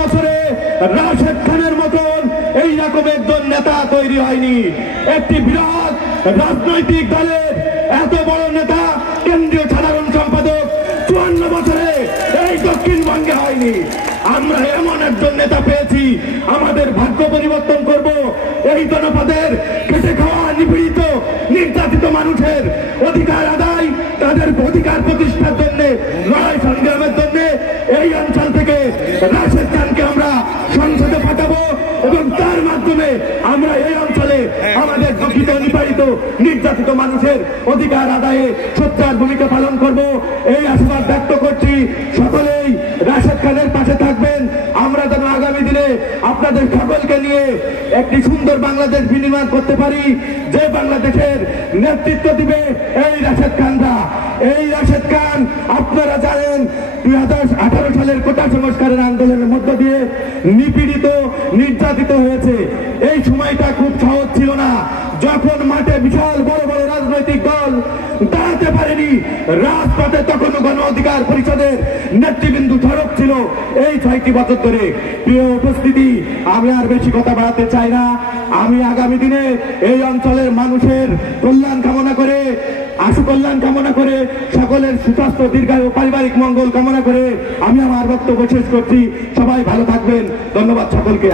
বছরে রাশেদ খানের মতন এইরকম একজন নেতা তৈরি হয়নি। একটি বিরাট রাজনৈতিক দলের এত বড় নেতা, কেন্দ্রীয় সাধারণ সম্পাদক 54 বছরে এই দক্ষিণবঙ্গে হয়নি। আমরা এমন একজন নেতা পেয়েছি, আমাদের ভাগ্য পরিবর্তন করব। এই জনপদের খেটে খাওয়া, নিপীড়িত, নির্যাতিত মানুষের অধিকার আদায়, তাদের অধিকার প্রতিষ্ঠার জন্য, লড়াই সংগ্রামের জন্য এই অঞ্চল থেকে রাশেদ খানকে আমরা সংসদে পাঠাবো এবং তার মাধ্যমে আমরা এই অঞ্চলে আমাদের দুঃখিত, নিপীড়িত, নির্যাতিত মানুষের অধিকার আদায়ে সোচ্চার ভূমিকা পালন করব। এই আশীর্বাদ ব্যক্ত করছি। সকলেই রাশেদ খানের পাশে থাকবেন। আমরা যেন আগামী দিনে আপনাদের সকলকে নিয়ে একটি সুন্দর বাংলাদেশ বিনির্মাণ করতে পারি, যে বাংলাদেশের নেতৃত্ব দিবে এই রাশেদ খানরা। এই রাশেদ খান আপনারা জানেন 2018 সালের কোটা সংস্কারের আন্দোলনের মধ্য দিয়ে নিপীড়িত, নির্যাতিত হয়েছে। এই সময়টা খুব সহজ ছিল না, যখন মাঠে বিশাল বড় বড় রাজনৈতিক দল দাঁড়াতে পারেনি, রাজপথে তখন গণ অধিকার পরিষদের নেতৃবৃন্দ সরব ছিল। এই 6টি বছর ধরে প্রিয় উপস্থিতি, আমি আর বেশি কথা বাড়াতে চাই না। আমি আগামী দিনে এই অঞ্চলের মানুষের কল্যাণ কামনা করে, আশু কল্যাণ কামনা করে, সকলের সুস্বাস্থ্য, দীর্ঘায়ু, পারিবারিক মঙ্গল কামনা করে আমি আমার বক্তব্য শেষ করছি। সবাই ভালো থাকবেন। ধন্যবাদ সকলকে।